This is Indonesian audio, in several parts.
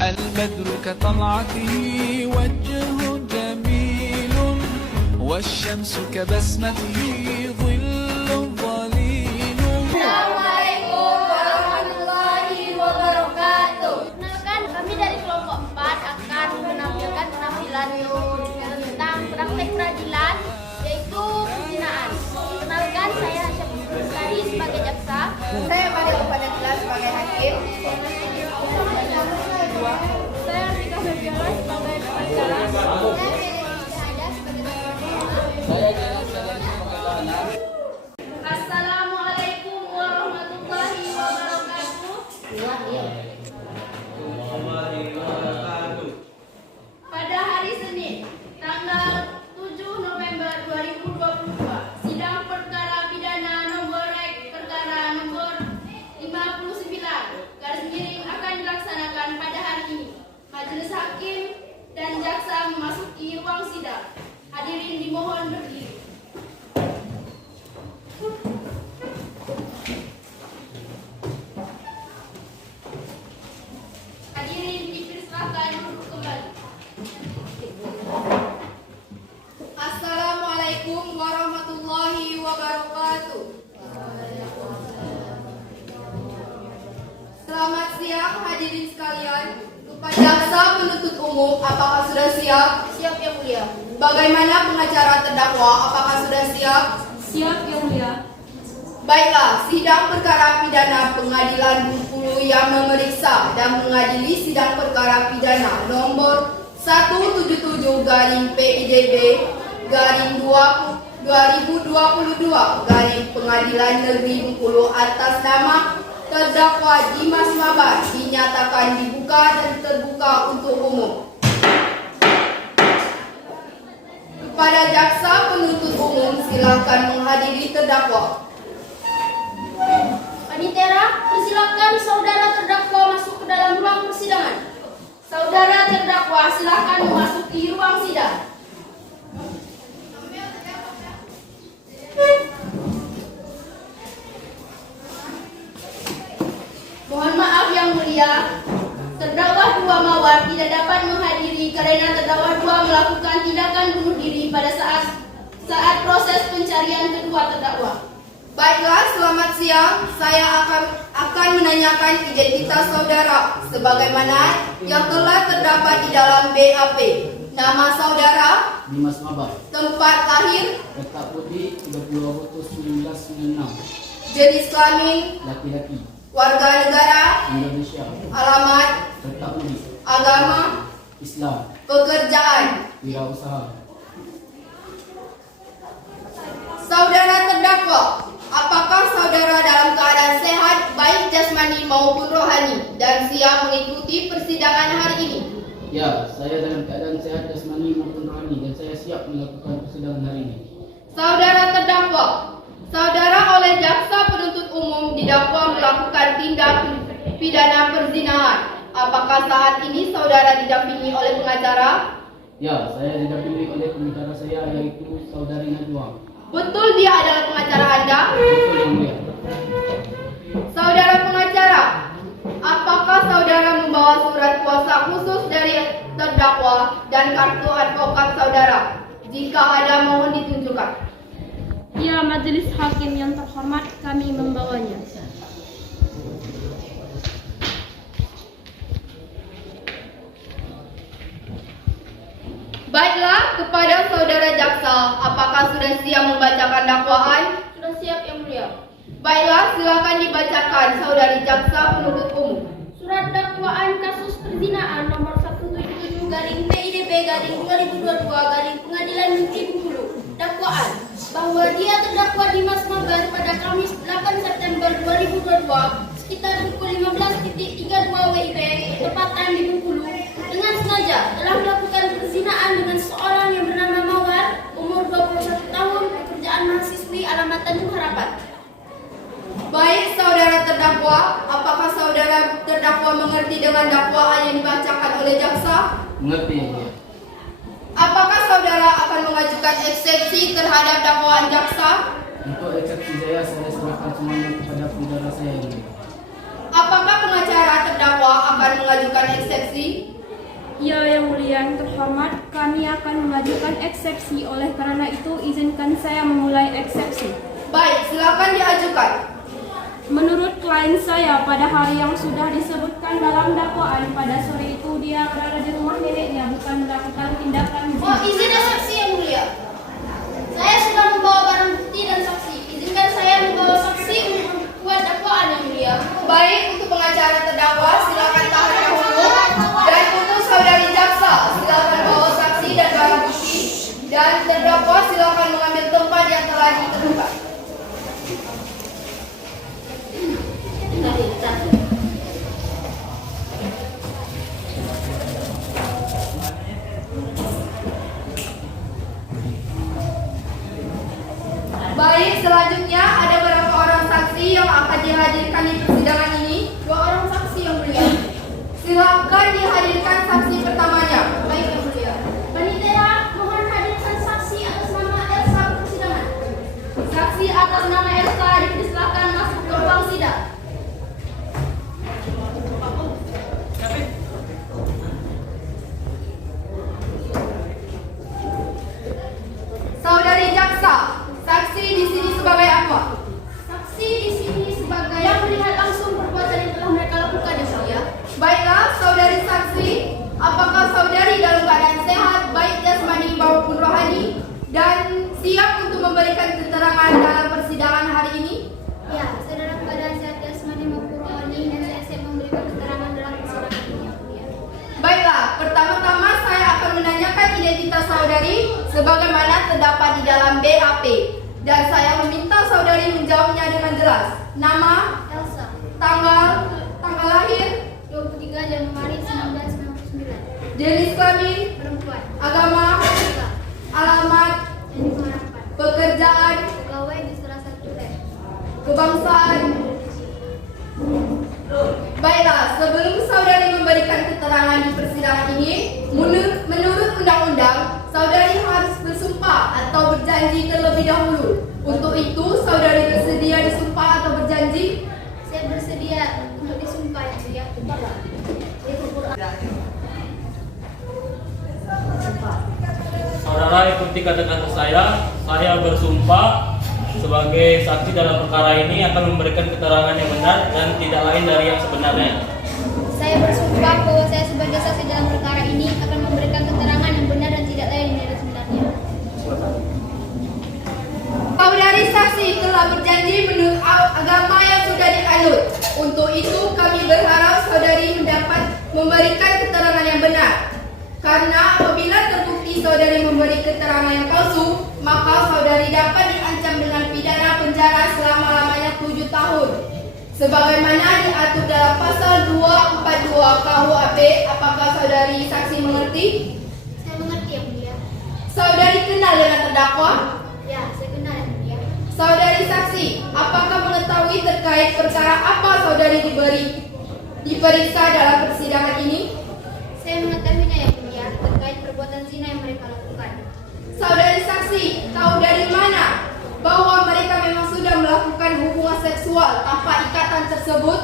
البدر كطلعته وجه جميل والشمس كبسمته ظل ظليل. Assalamualaikum warahmatullahi wabarakatuh. Perkenalkan, kami dari kelompok 4 akan menampilkan penampilan tentang praktek peradilan, yaitu perzinaan. Perkenalkan, saya Syafiqul Bestari sebagai jaksa. Saya Maria Upadakila sebagai hakim. Saya Rika Ferdiana sebagai pengacara. Assalamualaikum warahmatullahi wabarakatuh. Pada hari Senin, tanggal 7 November 2022, sidang perkara pidana nomor perkara nomor 59 garis miring akan dilaksanakan pada hari ini. Majelis hakim dan jaksa memasuki ruang sidang. Hadirin dimohon berdiri. Hadirin dipersilakan duduk kembali. Assalamualaikum warahmatullahi wabarakatuh. Selamat siang hadirin sekalian. Kepada jaksa penuntut umum, apakah sudah siap? Siap, Yang Mulia. Bagaimana pengacara terdakwa, apakah sudah siap? Siap, Yang Mulia. Baiklah, sidang perkara pidana Pengadilan Bengkulu yang memeriksa dan mengadili sidang perkara pidana nomor 177 garing PIDB garing 2022 garing Pengadilan Negeri Bengkulu atas nama terdakwa Dimas Mabar dinyatakan dibuka dan terbuka untuk umum. Kepada jaksa penuntut umum, silakan menghadiri terdakwa. Panitera, persilakan saudara terdakwa masuk ke dalam ruang persidangan. Saudara terdakwa, silakan memasuki ruang sidang. Mohon maaf Yang Mulia, terdakwa 2 Mawar tidak dapat menghadiri karena terdakwa 2 melakukan tindakan bunuh diri pada saat proses pencarian kedua terdakwa. Baiklah, selamat siang. Saya akan menanyakan identitas saudara sebagaimana yang telah terdapat di dalam BAP. Nama saudara, Dimas Mabar, tempat lahir, Petak Putih, 30 Agustus 1996, jenis kelamin, laki-laki, warga negara, Indonesia, alamat, Petak Putih, agama, Islam, pekerjaan. wirausaha. Saudara terdakwa, apakah saudara dalam keadaan sehat baik jasmani maupun rohani dan siap mengikuti persidangan hari ini? Ya, saya dalam keadaan sehat jasmani maupun rohani dan saya siap melakukan persidangan hari ini. Saudara terdakwa, saudara oleh jaksa penuntut umum didakwa melakukan tindak pidana perzinahan. Apakah saat ini saudara didampingi oleh pengacara? Ya, saya didampingi oleh pengacara saya yaitu Saudari Najwa. Betul dia adalah pengacara Anda? Betul Yang Mulia. Saudara pengacara, apakah saudara membawa surat kuasa khusus dari terdakwa dan kartu advokat saudara? Jika ada, mohon ditunjukkan. Ya, majelis hakim yang terhormat, kami membawanya. Baiklah, kepada saudara jaksa, apakah sudah siap membacakan dakwaan? Sudah siap Yang Mulia. Baiklah, silakan dibacakan saudari jaksa penuntut umum. Surat dakwaan kasus perzinaan nomor 177 garing PIDB garing 2022 garing Pengadilan Negeri Bengkulu. Dakwaan bahwa dia terdakwa Dimas Mabar pada Kamis 8 September 2022 sekitar pukul 15.32 WIB tepatan di Bengkulu dengan sengaja telah melakukan perzinaan dengan seorang yang bernama Mawar, umur 21 tahun, pekerjaan mahasiswi, alamat Tanjung Harapan. Baik, saudara terdakwa, apakah saudara terdakwa mengerti dengan dakwaan yang dibacakan oleh jaksa? Mengerti Yang Mulia. Apakah saudara akan mengajukan eksepsi terhadap dakwaan jaksa? Untuk eksepsi saya serahkan semuanya kepada saudara saya Yang Mulia. Apakah pengacara terdakwa akan mengajukan eksepsi? yang terhormat, kami akan mengajukan eksepsi. Oleh karena itu, izinkan saya memulai eksepsi. Baik, silakan diajukan. Menurut klien saya, pada hari yang sudah disebutkan dalam dakwaan, pada sore itu dia berada di rumah neneknya, bukan melakukan tindakan Oh, zina. izin dan saksi yang mulia. Saya sudah membawa barang bukti dan saksi. Izinkan saya membawa saksi untuk memperkuat dakwaan yang mulia. Baik, untuk pengacara terdakwa silakan tahan dahulu. Dan untuk saudari jaksa silakan bawa saksi dan barang bukti. Dan terdakwa silakan mengambil tempat yang telah ditentukan. Baik, selanjutnya ada beberapa orang saksi yang akan dihadirkan di persidangan ini. 2 orang saksi yang mulia. Silakan dihadirkan saksi pertamanya. Baik yang mulia. Panitia mohon hadirkan saksi atas nama Elsa ke persidangan. Saksi atas nama Elsa dipersilakan masuk ke ruang sidang. Saudari jaksa, saksi di sini sebagai apa? Saksi di sini sebagai yang melihat langsung perbuatan yang telah mereka lakukan yang mulia. Baiklah, saudari saksi, apakah saudari dalam keadaan sehat, baik jasmani maupun rohani, dan siap untuk memberikan keterangan dalam persidangan hari ini? Ya, saya dalam keadaan sehat jasmani maupun rohani dan saya siap memberikan keterangan dalam persidangan ini yang mulia. Baiklah, pertama-tama saya akan menanyakan identitas saudari sebagaimana terdapat di dalam BAP. Dan saya meminta saudari menjawabnya dengan jelas. Nama, Elsa, tanggal lahir, 23 Januari 1999. jenis kelamin, Perempuan, agama, Elsa, alamat, yang diharapkan. pekerjaan, Pegawai di salah satu lab. kebangsaan. Baiklah, sebelum saudari memberikan keterangan di persidangan ini, menurut undang-undang, saudari harus bersumpah atau berjanji terlebih dahulu. Untuk itu, saudari bersedia disumpah atau berjanji? Saya bersedia untuk disumpah yang mulia. Saudara ikuti kata-kata saya bersumpah sebagai saksi dalam perkara ini akan memberikan keterangan yang benar dan tidak lain dari yang sebenarnya. Saya bersumpah bahwa saya sebagai saksi dalam perkara ini akan memberikan keterangan yang benar dan tidak lain dari sebenarnya. Saudari saksi telah berjanji menurut agama yang sudah dianut. Untuk itu, kami berharap saudari mendapat memberikan keterangan yang benar. Karena apabila terbukti saudari memberi keterangan yang palsu, maka saudari dapat diancam dengan pidana penjara selama-lamanya 7 tahun. Sebagaimana diatur dalam pasal 242 KUHP, apakah saudari saksi mengerti? Saya mengerti yang mulia. Saudari kenal dengan terdakwa? Ya, saya kenal yang mulia. Saudari saksi, apakah mengetahui terkait perkara apa saudari diperiksa dalam persidangan ini? Saya mengetahuinya yang mulia terkait perbuatan zina yang mereka lakukan. Saudari saksi, tahu dari mana bahwa mereka memang sudah melakukan hubungan seksual tanpa ikatan tersebut?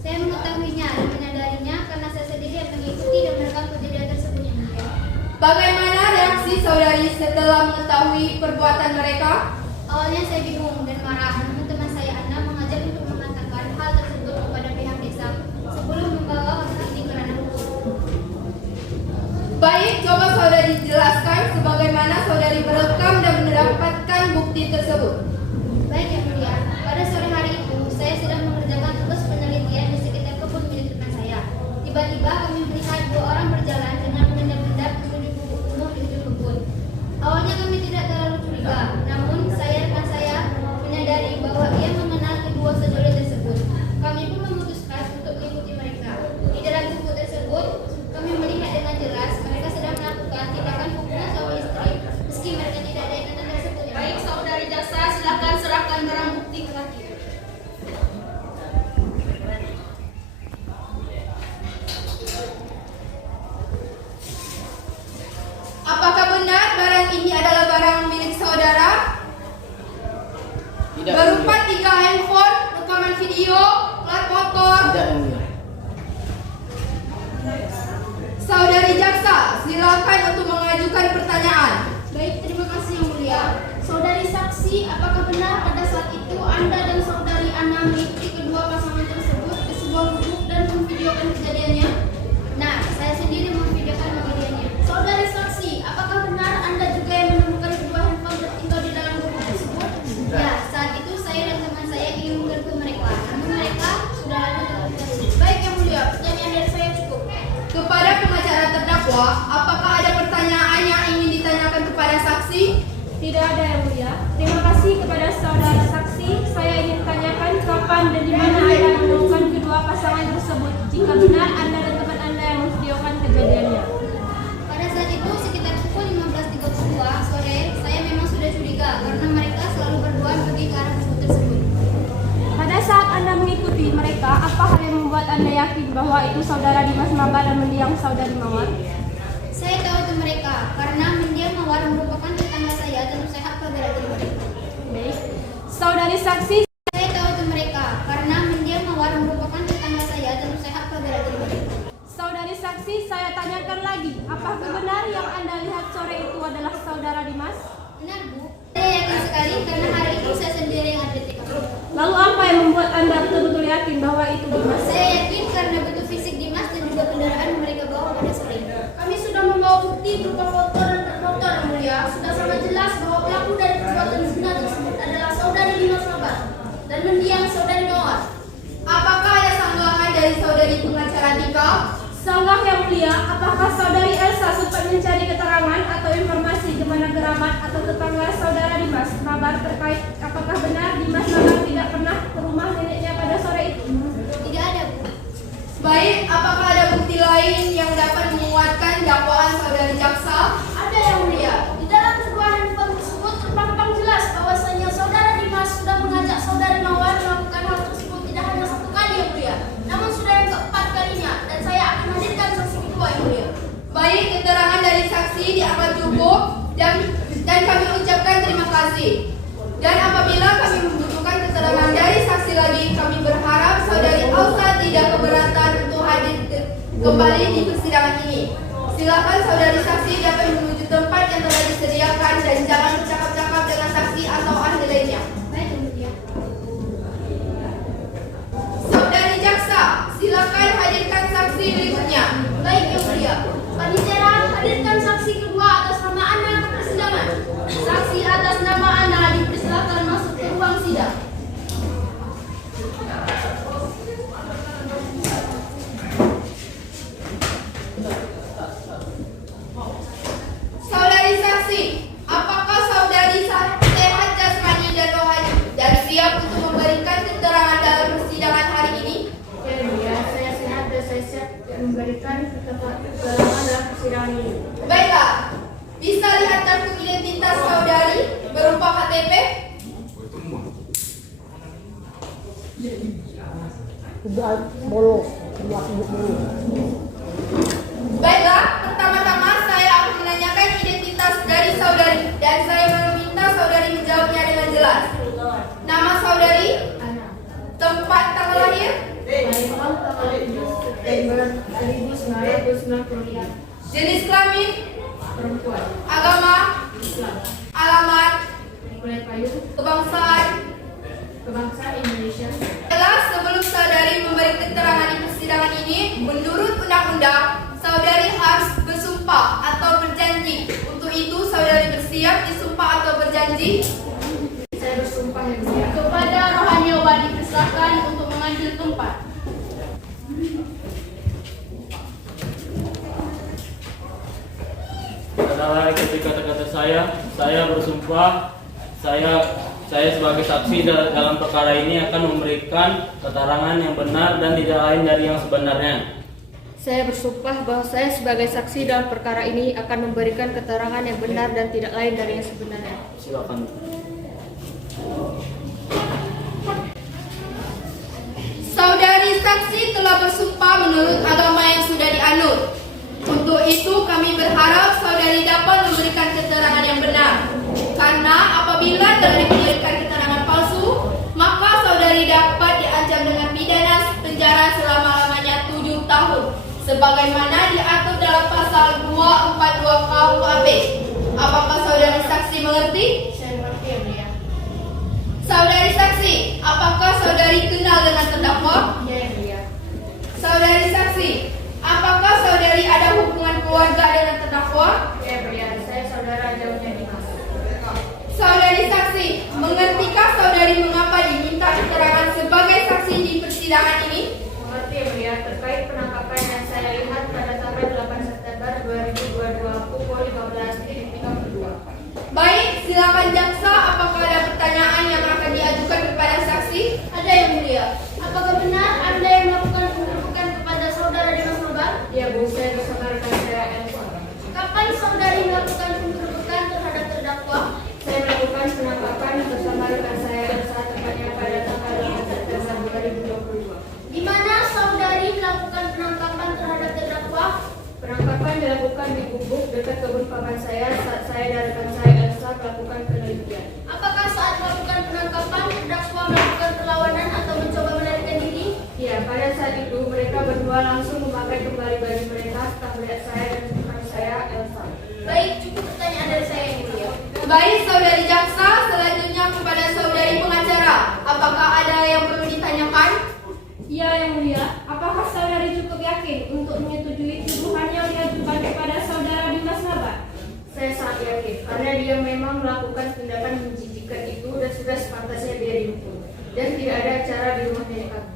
Saya mengetahuinya dan menyadarinya karena saya sendiri yang mengikuti dan merekam kejadian tersebut yang mulia. Bagaimana reaksi saudari setelah mengetahui perbuatan mereka? Awalnya saya bingung dan marah, namun teman saya Ana mengajak untuk mengatakan hal tersebut kepada pihak desa sebelum membawa kasus ini ke ranah hukum. Baik, coba saudari jelaskan sebagaimana saudari merekam dan mendapatkan bukti tersebut. Baik yang mulia, pada sore hari itu saya sedang mengerjakan tugas penelitian di sekitar kebun milik rekan saya. Tiba-tiba kami melihat 2 orang berjalan dengan mengendap-endap menuju gubuk umum di ujung kebun. Awalnya kami tidak terlalu curiga, namun rekan saya menyadari bahwa ia mengenal kedua sejoli tersebut. Kami pun memutuskan untuk mengikuti mereka. Di dalam gubuk tersebut, kami melihat dengan jelas mereka sedang melakukan tindakan hubungan suami istri, meski mereka tidak ada ikatan tersebut. Baik, saudari jaksa, silakan serahkan barang bukti ke hakim. Apakah benar barang ini adalah barang milik saudara? Tidak. Berupa 3 handphone, rekaman video, plat motor. Tidak yang mulia. Saudari jaksa, silakan silakan untuk mengajukan pertanyaan. Baik, terima kasih Yang Mulia. Saudari saksi, apakah benar pada saat itu Anda dan saudari Ana mengikuti kedua pasangan tersebut ke sebuah gubuk dan memvideokan kejadiannya? Nah, saya sendiri memvideokan kejadiannya. Saudari saksi, apakah benar Anda juga yang menemukan kedua handphone tertinggal di dalam gubuk tersebut? Ya, saat itu saya dan teman saya ingin menggerbek mereka, namun mereka sudah lama terlebih. Baik Yang Mulia, pertanyaan dari saya cukup. Kepada pengacara terdakwa, apakah ada pertanyaan yang ingin ditanyakan kepada saksi? Tidak ada Yang Mulia. Terima kasih kepada saudara saksi. Saya ingin tanyakan kapan dan di mana Anda menemukan kedua pasangan tersebut. Jika benar Anda dan teman Anda yang memvideokan kejadiannya. Pada saat itu sekitar pukul 15.32 sore, saya memang sudah curiga karena mereka selalu berduaan pergi ke arah gubuk tersebut. Pada saat Anda mengikuti mereka, apa hal yang membuat Anda yakin bahwa itu saudara Dimas Mabar dan mendiang saudari Mawar? Saya tahu itu mereka karena mendiang Mawar merupakan tetangga saya dan saya hak saudara dari mereka. Baik. Saudari saksi, Saya tahu itu mereka karena mendiang Mawar merupakan tetangga saya dan saya hak saudara dari mereka. saudari saksi, saya tanyakan lagi. Apakah benar yang Anda lihat sore itu adalah saudara Dimas? Benar Bu, saya yakin sekali karena hari itu saya sendiri yang ada di TKP. Lalu apa yang membuat Anda betul-betul yakin bahwa itu Dimas? Saya yakin karena bentuk fisik Dimas dan juga kendaraan yang mereka bawa pada sore itu. Kami sudah membawa bukti berupa foto dan foto Yang Mulia. Sudah sangat jelas bahwa pelaku dari perbuatan zina tersebut adalah saudari Dimas Mabar dan mendiang saudari Mawar. Apakah ada sanggahan dari saudari pengacara Tika? Sanggah Yang Mulia, apakah saudari Elsa sempat mencari keterangan atau informasi di mana kerabat atau tetangga saudara Dimas Mabar terkait apakah benar Dimas Mabar tidak pernah ke rumah neneknya pada sore itu? Tidak ada Bu. Baik, apakah ada bukti lain yang dapat menguatkan dakwaan saudari jaksa? Ada Yang Mulia. Di dalam sebuah handphone tersebut terpampang jelas bahwasanya saudara Dimas sudah mengajak saudari Mawar melakukan hal tersebut tidak hanya satu kali Yang Mulia, namun sudah yang keempat kalinya dan saya akan hadirkan saksi kedua Yang Mulia. Baik, keterangan dari saksi dianggap cukup dan kami ucapkan terima kasih. Dan apabila kami membutuhkan keterangan dari saksi lagi, kami berharap saudari Elsa tidak keberatan untuk hadir kembali di persidangan ini. Silakan saudari saksi dapat menuju tempat yang telah disediakan dan jangan bercakap-cakap dengan saksi atau ahli lainnya. Baik Yang Mulia. Saudari jaksa, silakan hadirkan saksi berikutnya. Baik Yang Mulia. Panitia hadirkan saksi kedua atas nama Ana ke persidangan. Saksi atas nama Ana dipersilakan masuk ke ruang sidang. Saudari saksi, apakah saudari sehat jasmani dan rohani dan siap untuk memberikan keterangan dalam persidangan hari ini? Ya, saya sehat dan saya siap memberikan keterangan dalam persidangan ini. Baiklah, bisa lihat kartu identitas saudari berupa KTP? Baiklah, pertama-tama saya akan menanyakan identitas dari saudari dan saya meminta saudari menjawabnya dengan jelas. Nama saudari? Tempat tanggal lahir? Jenis kelamin? Agama? Alamat? Kebangsaan? Indonesia. Jelas sebelum saudari memberi keterangan di persidangan ini, menurut undang-undang, saudari harus bersumpah atau berjanji. Untuk itu, saudari bersiap disumpah atau berjanji? Saya bersumpah Yang Mulia. Kepada rohani obat dipersilakan untuk mengambil tempat. Adalah ketika kata-kata saya bersumpah, saya sebagai saksi dalam perkara ini akan memberikan keterangan yang benar dan tidak lain dari yang sebenarnya. Saya bersumpah bahwa saya sebagai saksi dalam perkara ini akan memberikan keterangan yang benar dan tidak lain dari yang sebenarnya. Silakan. Saudari saksi telah bersumpah menurut agama yang sudah dianut. Untuk itu kami berharap saudari dapat memberikan keterangan yang benar. Karena apabila telah diberikan keterangan palsu, maka saudari dapat diancam dengan pidana penjara selama-lamanya 7 tahun. Sebagaimana diatur dalam pasal 2 242 KUHP. Apakah saudari saksi mengerti? Saya mengerti yang mulia. Saudari saksi, apakah saudari kenal dengan terdakwa? Ya yang mulia. Saudari saksi, apakah saudari ada hubungan keluarga dengan terdakwa? Ya yang mulia. Saya saudara jauhnya Dimas. Saudari saksi, mengertikah saudari mengapa diminta keterangan sebagai saksi di persidangan ini? Mengerti yang mulia terkait penangkapan yang saya lihat pada tanggal 8 September 2022 pukul 15.32. Baik, silakan jaksa. Apakah ada pertanyaan yang akan diajukan kepada saksi? Ada yang mulia. Apakah benar Anda yang melakukan penggerbekan kepada saudara Dimas Mabar? Ya Bu, saya bersama rekan saya Elsa. Kapan saudari melakukan penggerbekan terhadap terdakwa? Saya melakukan penangkapan bersama rekan saya Elsa tepatnya pada tanggal 8 September 2022. Di mana saudari melakukan penangkapan terhadap terdakwa? Penangkapan dilakukan di gubuk dekat kebun paman saya saat saya dan rekan saya Elsa melakukan penelitian. Apakah saat melakukan penangkapan terdakwa melakukan perlawanan atau mencoba melarikan diri? Ya, pada saat itu mereka berdua langsung memakai kembali baju mereka setelah melihat saya dan rekan saya Elsa. Baik, cukup pertanyaan dari saya yang mulia. Baik, saudari jaksa. Selanjutnya kepada saudari pengacara. Apakah ada yang perlu ditanyakan? Ya yang mulia, apakah saudari cukup yakin untuk menyetujui tuduhan yang diajukan kepada saudara Dimas Mabar? Saya sangat yakin karena dia memang melakukan tindakan menjijikan itu dan sudah sepantasnya dia dihukum dan tidak ada cara di rumah nenek kami.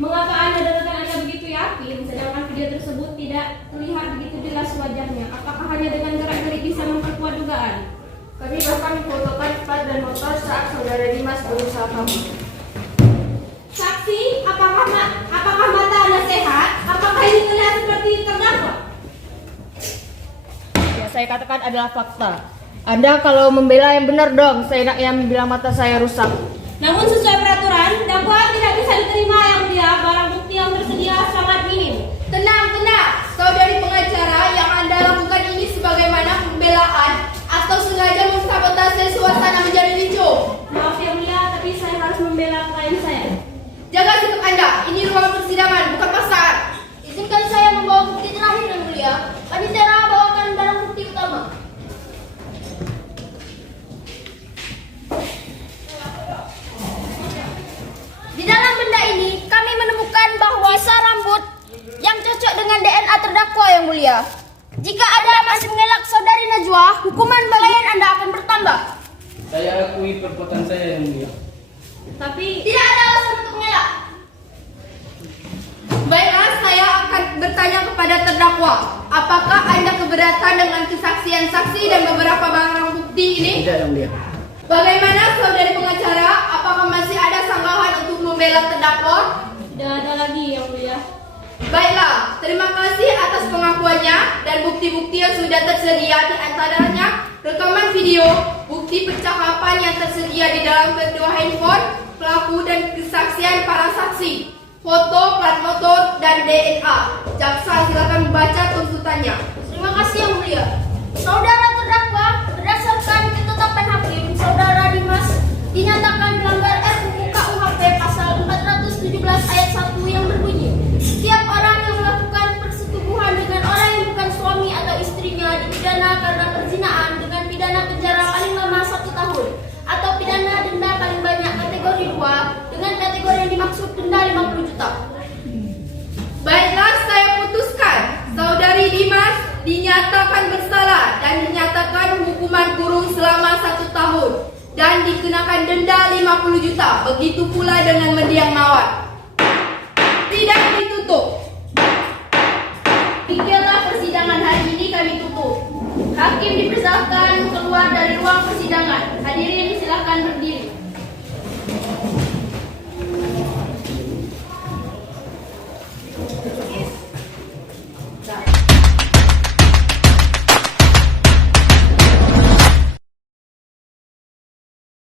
Mengapa Anda dan rekan Anda begitu yakin sedangkan video tersebut tidak terlihat begitu jelas wajahnya? Apakah hanya dengan gerak-gerik bisa memperkuat dugaan? Kami bahkan memfotokan plat dan motor saat saudara Dimas berusaha kabur. Saksi, apakah mata Anda sehat? Apakah ini terlihat seperti terdakwa? Ya, saya katakan adalah fakta. Anda kalau membela yang benar dong, saya yang bilang mata saya rusak. Namun sesuai peraturan, dakwaan tidak bisa diterima yang mulia. Barang bukti yang tersedia sangat minim. Tenang. Saudari pengacara, yang Anda lakukan ini sebagaimana pembelaan atau sengaja mensabotase suasana menjadi ricuh? Maaf yang mulia, tapi saya harus membela klien saya. Jaga sikap Anda. Ini ruang persidangan, bukan pasar. Izinkan saya membawa bukti terakhir yang mulia. Panitera bawakan barang bukti utama. Di dalam benda ini kami menemukan bahwa sisa rambut yang cocok dengan DNA terdakwa yang mulia. Jika Anda masih mengelak saudari Najwa, hukuman balayan Anda akan bertambah. Saya akui perbuatan saya yang mulia. Tapi Tidak ada alasan untuk mengelak. Baiklah, saya akan bertanya kepada terdakwa. Apakah Anda keberatan dengan kesaksian saksi dan beberapa barang bukti ini? Tidak yang mulia. Bagaimana saudari pengacara? Apakah masih ada sanggahan untuk membela terdakwa? tidak ada lagi yang mulia. Baiklah, terima kasih atas pengakuannya dan bukti-bukti yang sudah tersedia, di antaranya rekaman video, bukti percakapan yang tersedia di dalam kedua handphone pelaku dan kesaksian para saksi, foto, plat motor, dan DNA. Jaksa silakan membaca tuntutannya. Terima kasih yang mulia. Saudara terdakwa, berdasarkan ketetapan hakim, saudara Dimas dinyatakan melanggar RUU KUHP pasal 417 ayat 1 yang berbunyi, setiap orang yang melakukan persetubuhan dengan orang yang bukan suami atau istrinya dipidana karena perzinaan dengan pidana penjara paling lama 1 tahun atau pidana denda paling banyak kategori 2 dengan kategori yang dimaksud denda 50 juta. Baiklah, saya putuskan saudari Dimas dinyatakan bersalah dan dinyatakan hukuman kurung selama 1 tahun dan dikenakan denda 50 juta. Begitu pula dengan mendiang mawar. Sidang ditutup. Demikianlah persidangan hari ini kami tutup. Hakim dipersilakan keluar dari ruang persidangan. Hadirin silakan berdiri.